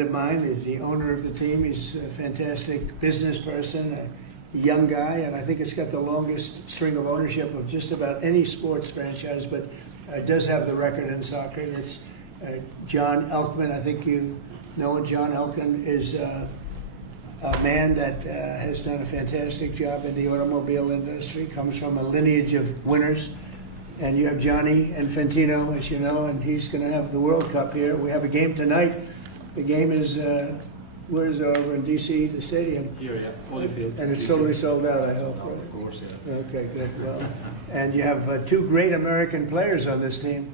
of mine is the owner of the team. He's a fantastic business person, a young guy, and I think it's got the longest string of ownership of just about any sports franchise, but does have the record in soccer. It's John Elkman. I think you know John Elkman is a man that has done a fantastic job in the automobile industry, comes from a lineage of winners. And you have Johnny Infantino, as you know, and he's going to have the World Cup here. We have a game tonight. The game is, where is it, over in D.C., the stadium? Here, yeah, Holyfield. And it's totally sold out, I hope. Oh, of course, yeah. Okay, good. Well, and you have two great American players on this team.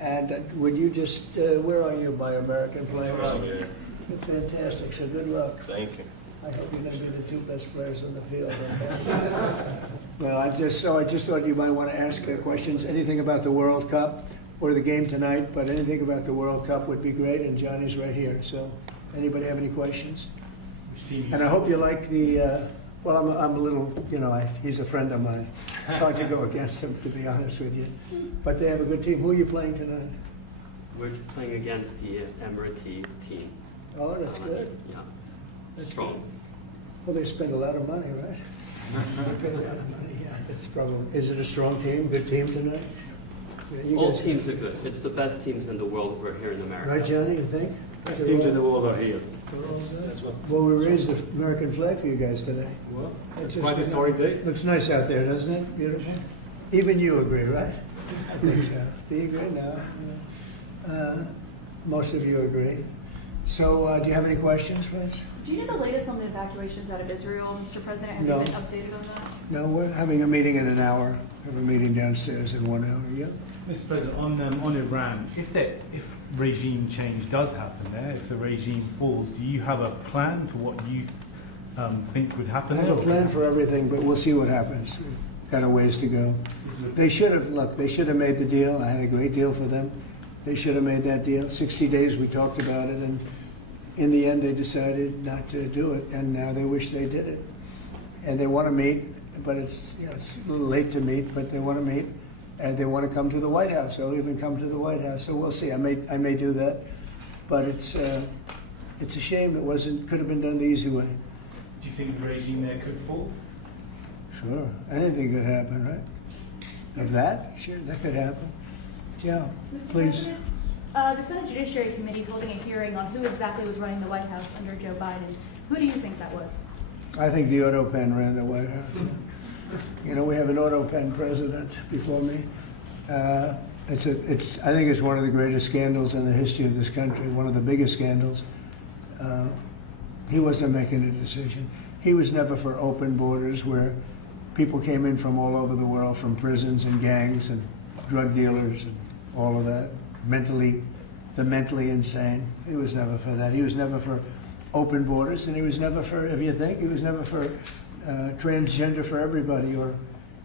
And would you just, where are you by American players? Around here. Fantastic, so good luck. Thank you. I hope you're going to be the two best players on the field. Well, I just thought you might want to ask questions, anything about the World Cup or the game tonight, but anything about the World Cup would be great, and Johnny's right here. So, anybody have any questions? And I hope you like the. Well, I'm a little, you know, he's a friend of mine. It's hard to go against him, to be honest with you. But they have a good team. Who are you playing tonight? We're playing against the Emirati team. Oh, that's good. Yeah, That's strong. good. Well, they spend a lot of money, right? They pay a lot of money, yeah. It's probably, is it a strong team, good team tonight? Yeah, you All guys- teams are good. It's the best teams in the world who are here in America. Right, Johnny, you think? Best teams in the world are here. That's well, we raised the American flag for you guys today. Well, It's it's quite a historic day. Looks nice out there, doesn't it? Beautiful. Even you agree, right? I think so. Do you agree? No. Most of you agree. So, do you have any questions, please? Do you know the latest on the evacuations out of Israel, Mr. President? Have No. you been updated on that? No, we're having a meeting in an hour. We have a meeting downstairs in 1 hour. Yeah. Mr. President, on Iran, if regime change does happen there, if the regime falls, do you have a plan for what you think would happen? I have a plan for everything, but we'll see what happens. Got a ways to go. They should have, look, they should have made the deal. I had a great deal for them. They should have made that deal. 60 days we talked about it, and in the end they decided not to do it, and now they wish they did it. And they want to meet, but it's, you know, it's a little late to meet, but they want to meet, and they want to come to the White House. They'll even come to the White House. So we'll see. I may do that, but it's a shame it could have been done the easy way. Do you think the regime there could fall? Sure, anything could happen, right? Of that, sure, that could happen. Yeah, Mr. please. President, the Senate Judiciary Committee is holding a hearing on who exactly was running the White House under Joe Biden. Who do you think that was? I think the auto pen ran the White House. You know, we have an auto pen president before me. I think it's one of the greatest scandals in the history of this country, one of the biggest scandals. He wasn't making a decision. He was never for open borders where people came in from all over the world, from prisons and gangs and drug dealers and all of that, the mentally insane. He was never for that. He was never for open borders, and he was never for, if you think, he was never for transgender for everybody, or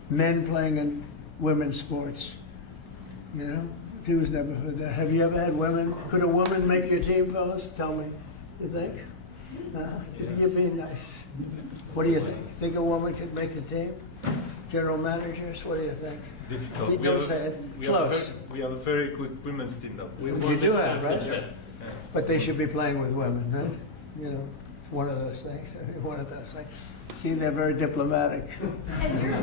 men playing in women's sports. You know, he was never for that. Have you ever had women? Could a woman make your team, fellas? Tell me. You think? You're being nice. What do you think? Think a woman could make the team? General managers, what do you think? Difficult. You don't say it. Close. We have a very good women's team now. You do have, right? But they should be playing with women, right? You know, it's one of those things. One of those things. See, they're very diplomatic. As you're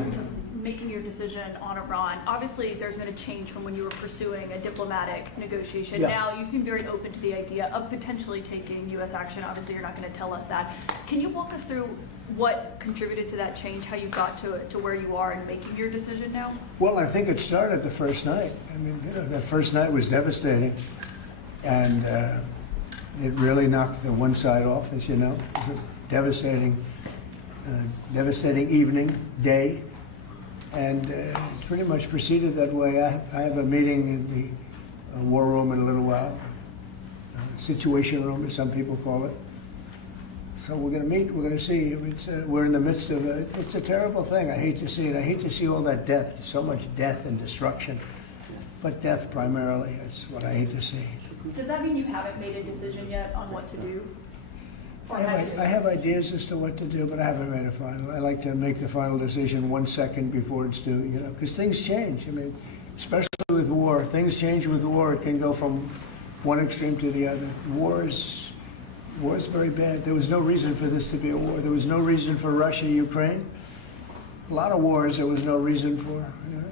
making your decision on Iran, obviously there's been a change from when you were pursuing a diplomatic negotiation. Yeah. Now you seem very open to the idea of potentially taking U.S. action. Obviously you're not going to tell us that. Can you walk us through what contributed to that change, how you got to where you are in making your decision now? Well, I think it started the first night. I mean, you know, that first night was devastating. And it really knocked the one side off, as you know. It was a devastating evening, day. And it's pretty much proceeded that way. I have a meeting in the war room in a little while, situation room, as some people call it. So we're going to meet. We're going to see. We're in the midst of it's a terrible thing. I hate to see it. I hate to see all that death, so much death and destruction. But death primarily is what I hate to see. Does that mean you haven't made a decision yet on what to do? Or I have ideas as to what to do, but I haven't made a final. I like to make the final decision 1 second before it's due, you know, because things change. I mean, especially with war, things change with war. It can go from one extreme to the other. War is war's very bad. There was no reason for this to be a war. There was no reason for Russia, Ukraine. A lot of wars there was no reason for. You know?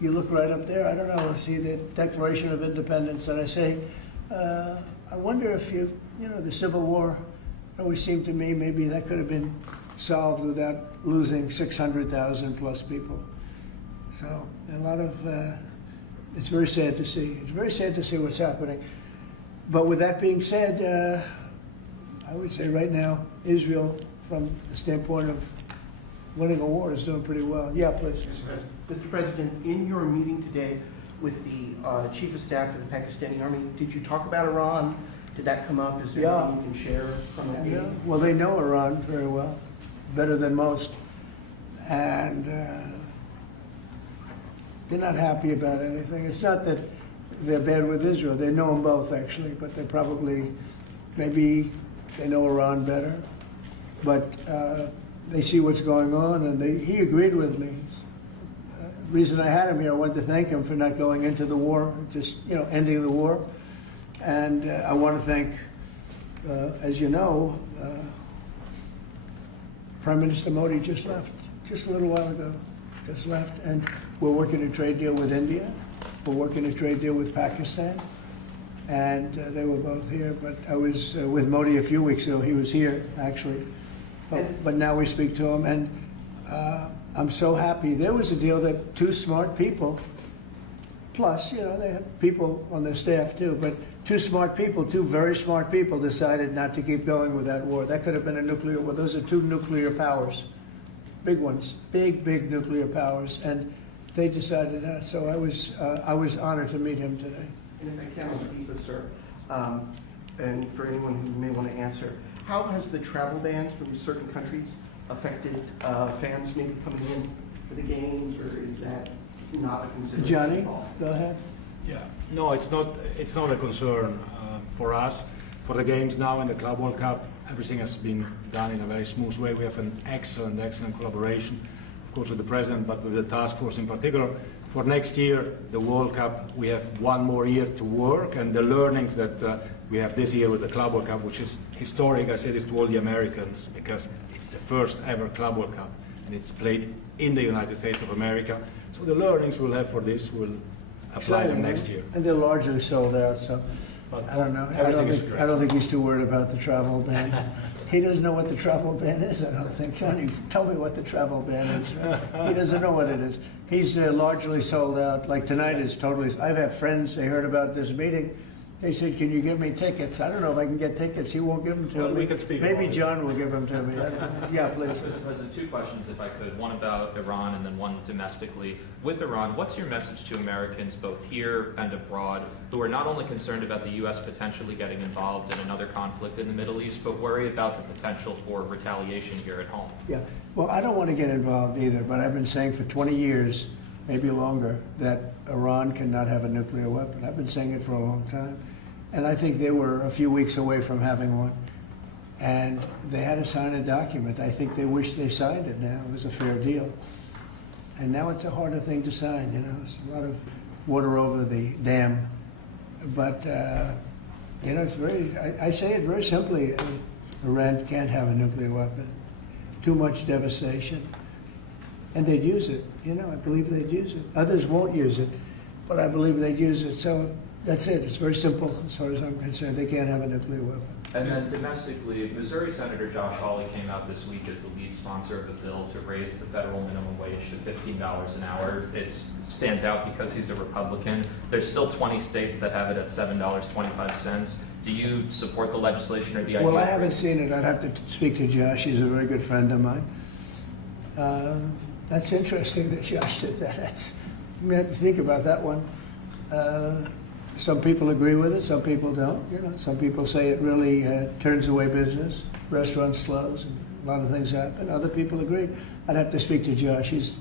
You look right up there, I don't know, see the Declaration of Independence, and I say, I wonder if the Civil War always seemed to me maybe that could have been solved without losing 600,000 plus people. So a lot of, it's very sad to see. It's very sad to see what's happening. But with that being said, I would say right now, Israel, from the standpoint of winning a war, is doing pretty well. Yeah, please. Mr. President, in your meeting today with the Chief of Staff of the Pakistani Army, did you talk about Iran? Did that come up? Is there anything you can share from that meeting? Well, they know Iran very well, better than most. And they're not happy about anything. It's not that they're bad with Israel. They know them both, actually, but they probably, maybe they know Iran better. But they see what's going on, and he agreed with me. The reason I had him here, I wanted to thank him for not going into the war, just ending the war. And I want to thank, as you know, Prime Minister Modi just left, just a little while ago, just left. And we're working a trade deal with India. We're working a trade deal with Pakistan. And they were both here. But I was with Modi a few weeks ago. He was here, actually. But now we speak to him. And I'm so happy. There was a deal that two smart people, plus, they have people on their staff too, but two very smart people decided not to keep going with that war. That could have been a nuclear war. Those are two nuclear powers, big ones, big nuclear powers, and they decided that. So I was honored to meet him today. And if I can, Mr. sir, and for anyone who may want to answer, how has the travel bans from certain countries affected fans maybe coming in for the games, or is that not a consideration? Johnny, go ahead. Yeah, no, it's not a concern for us. For the games now in the Club World Cup, everything has been done in a very smooth way. We have an excellent collaboration, of course, with the president, but with the task force in particular. For next year, the World Cup, we have one more year to work, and the learnings that we have this year with the Club World Cup, which is historic, I say this to all the Americans, because it's the first ever Club World Cup, and it's played in the United States of America. So the learnings we'll have for this will apply them next year. And they're largely sold out, so I don't know. I don't think he's too worried about the travel ban. He doesn't know what the travel ban is, I don't think. Johnny, tell me what the travel ban is. He doesn't know what it is. He's largely sold out. Like tonight is totally. I've had friends, they heard about this meeting. They said, can you give me tickets? I don't know if I can get tickets. He won't give them to me. We can speak Maybe about it. John will give them to me. Yeah, please. Mr. President, two questions, if I could. One about Iran and then one domestically. With Iran, what's your message to Americans both here and abroad who are not only concerned about the U.S. potentially getting involved in another conflict in the Middle East, but worry about the potential for retaliation here at home? Yeah. Well, I don't want to get involved either, but I've been saying for 20 years, maybe longer, that Iran cannot have a nuclear weapon. I've been saying it for a long time. And I think they were a few weeks away from having one. And they had to sign a document. I think they wish they signed it now. It was a fair deal. And now it's a harder thing to sign, It's a lot of water over the dam. But, it's very, I say it very simply. Iran can't have a nuclear weapon. Too much devastation. And they'd use it. I believe they'd use it. Others won't use it, but I believe they'd use it. So that's it. It's very simple as far as I'm concerned. They can't have a nuclear weapon. And then domestically, Missouri Senator Josh Hawley came out this week as the lead sponsor of a bill to raise the federal minimum wage to $15 an hour. It stands out because he's a Republican. There's still 20 states that have it at $7.25. Do you support the legislation or the idea? Well, I haven't seen it. I'd have to speak to Josh. He's a very good friend of mine. That's interesting that Josh did that. We have to think about that one. Some people agree with it, some people don't. Some people say it really turns away business. Restaurants close, and a lot of things happen. Other people agree. I'd have to speak to Josh. He's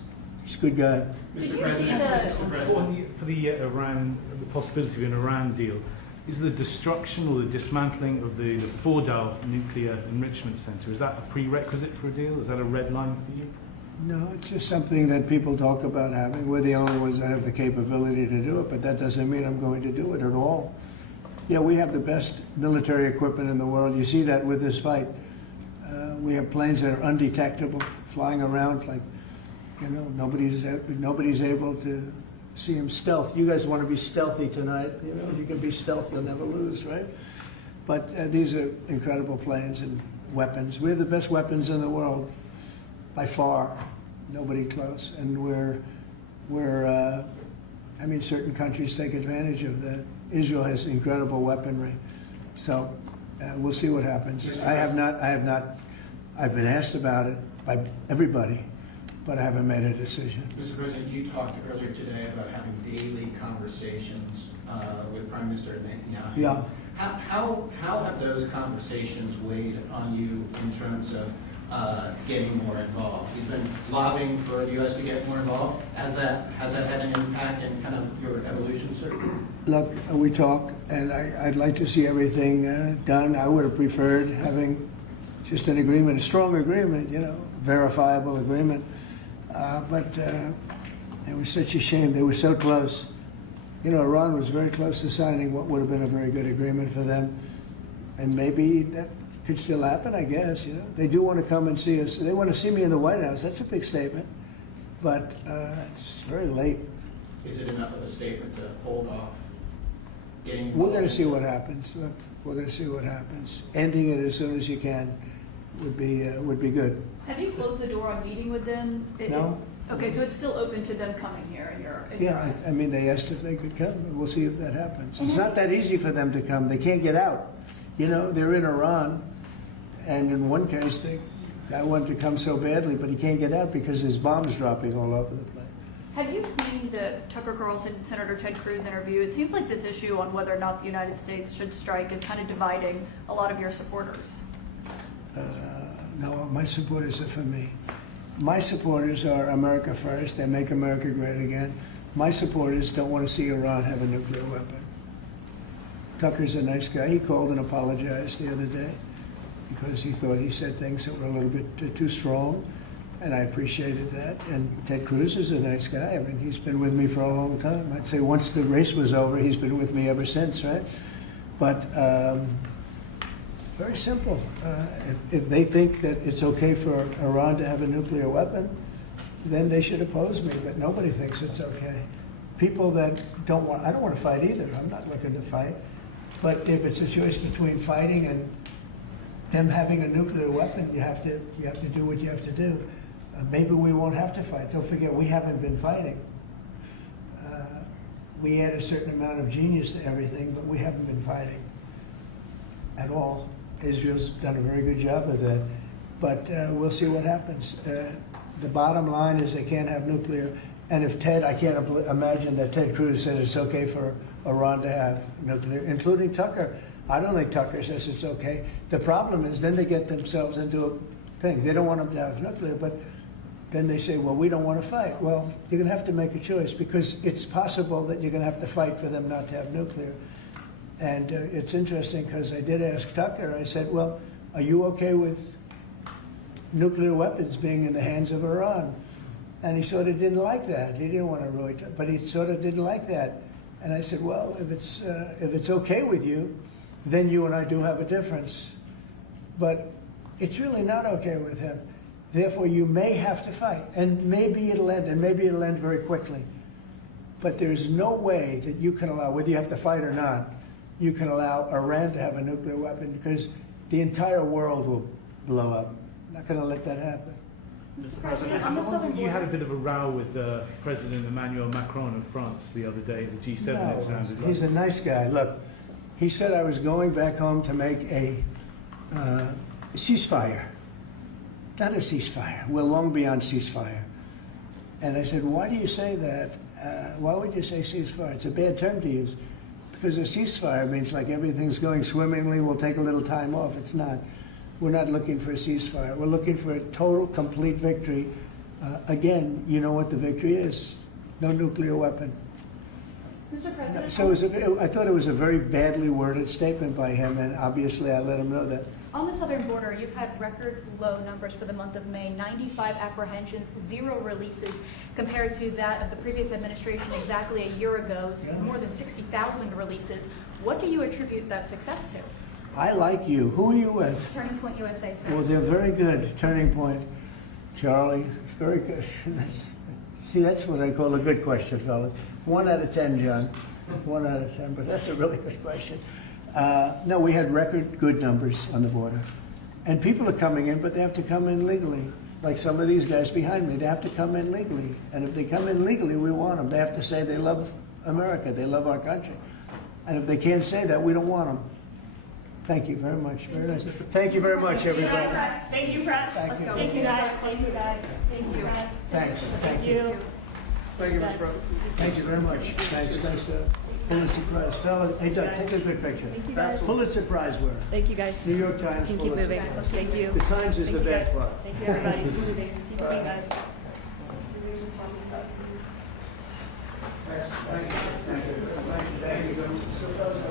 a good guy. For the Iran, the possibility of an Iran deal, is the destruction or the dismantling of the Fordow nuclear enrichment center, is that a prerequisite for a deal? Is that a red line for you? No, it's just something that people talk about having. We're the only ones that have the capability to do it, but that doesn't mean I'm going to do it at all. Yeah, we have the best military equipment in the world. You see that with this fight. We have planes that are undetectable, flying around like, you know, nobody's able to see them. Stealth. You guys want to be stealthy tonight. You know, you can be stealth, you'll never lose, right? But these are incredible planes and weapons. We have the best weapons in the world, by far. Nobody close. And I mean, certain countries take advantage of that. Israel has incredible weaponry. So we'll see what happens. I've been asked about it by everybody, but I haven't made a decision. Mr. President, you talked earlier today about having daily conversations with Prime Minister Netanyahu. Yeah. How have those conversations weighed on you in terms of getting more involved? He's been lobbying for the U.S. to get more involved. Has that had an impact in kind of your evolution, sir? Look, we talk, and I'd like to see everything done. I would have preferred having just an agreement, a strong agreement, you know, verifiable agreement. But it was such a shame. They were so close. You know, Iran was very close to signing what would have been a very good agreement for them. And maybe that could still happen, I guess, you know. They do want to come and see us. They want to see me in the White House. That's a big statement. But it's very late. Is it enough of a statement to hold off getting involved? We're going to see what happens. Look, we're going to see what happens. Ending it as soon as you can would be good. Have you closed the door on meeting with them? No. Okay, so it's still open to them coming here in your Yeah, eyes? I mean, they asked if they could come. We'll see if that happens. It's not that easy for them to come. They can't get out. You know, they're in Iran, and in one case, the guy wanted to come so badly, but he can't get out because there's bombs dropping all over the place. Have you seen the Tucker Carlson, Senator Ted Cruz interview? It seems like this issue on whether or not the United States should strike is kind of dividing a lot of your supporters. No, my supporters are for me. My supporters are America first. They make America great again. My supporters don't want to see Iran have a nuclear weapon. Tucker's a nice guy. He called and apologized the other day because he thought he said things that were a little bit too strong, and I appreciated that. And Ted Cruz is a nice guy. I mean, he's been with me for a long time. I'd say once the race was over, he's been with me ever since, right? But very simple. If they think that it's okay for Iran to have a nuclear weapon, then they should oppose me, but nobody thinks it's okay. People that don't want, I don't want to fight either. I'm not looking to fight. But if it's a choice between fighting and them having a nuclear weapon, you have to do what you have to do. Maybe we won't have to fight. Don't forget, we haven't been fighting. We add a certain amount of genius to everything, but we haven't been fighting at all. Israel's done a very good job of that. But we'll see what happens. The bottom line is they can't have nuclear. And if I can't imagine that Ted Cruz said it's okay for Iran to have nuclear, including Tucker. I don't think Tucker says it's okay. The problem is then they get themselves into a thing. They don't want them to have nuclear, but then they say, well, we don't want to fight. Well, you're going to have to make a choice because it's possible that you're going to have to fight for them not to have nuclear. And it's interesting because I did ask Tucker, I said, well, are you okay with nuclear weapons being in the hands of Iran? And he sort of didn't like that. He didn't want to really, but he sort of didn't like that. And I said, well, if it's okay with you, then you and I do have a difference. But it's really not okay with him. Therefore, you may have to fight, and maybe it'll end, and maybe it'll end very quickly. But there's no way that you can allow, whether you have to fight or not, you can allow Iran to have a nuclear weapon because the entire world will blow up. I'm not going to let that happen. Mr. President, on the southern You had a border, bit of a row with President Emmanuel Macron of France the other day, the G7 No, it sounded like. he's a nice guy. Look, he said I was going back home to make a ceasefire. Not a ceasefire. We're long beyond ceasefire. And I said, why do you say that? Why would you say ceasefire? It's a bad term to use. Because a ceasefire means like everything's going swimmingly, we'll take a little time off. It's not. We're not looking for a ceasefire. We're looking for a total, complete victory. Again, you know what the victory is. No nuclear weapon. Mr. President, So I thought it was a very badly worded statement by him, and obviously I let him know that. on the southern border, you've had record low numbers for the month of May, 95 apprehensions, 0 releases, compared to that of the previous administration exactly a year ago, more than 60,000 releases. What do you attribute that success to? I like you. Who are you with? Turning Point USA, sir. Well, they're very good. Turning Point. Charlie, it's very good. That's what I call a good question, fellas. 1 out of 10, John. 1 out of 10, but that's a really good question. No, we had record good numbers on the border. And people are coming in, but they have to come in legally. Like some of these guys behind me, they have to come in legally. And if they come in legally, we want them. They have to say they love America, they love our country. And if they can't say that, we don't want them. Thank you very much. Very nice. Thank you very much, everybody. Thank you, press. Thank you. Thank you, guys. Thank you, guys. Thank you. Thanks. Thank you. Thank you, Mr. President. Thank you very much. Thanks. Nice to Pulitzer Prize. Fella, hey, Doug, take a good picture. Thank you, guys. Pulitzer Prize winner. Thank you, guys. New York Times. Can keep Pulitzer. moving. Thank you. The Times is Thank the you, bad guys. part. Thank you, everybody. Keep moving. Keep moving, guys. Thank you. Thank you.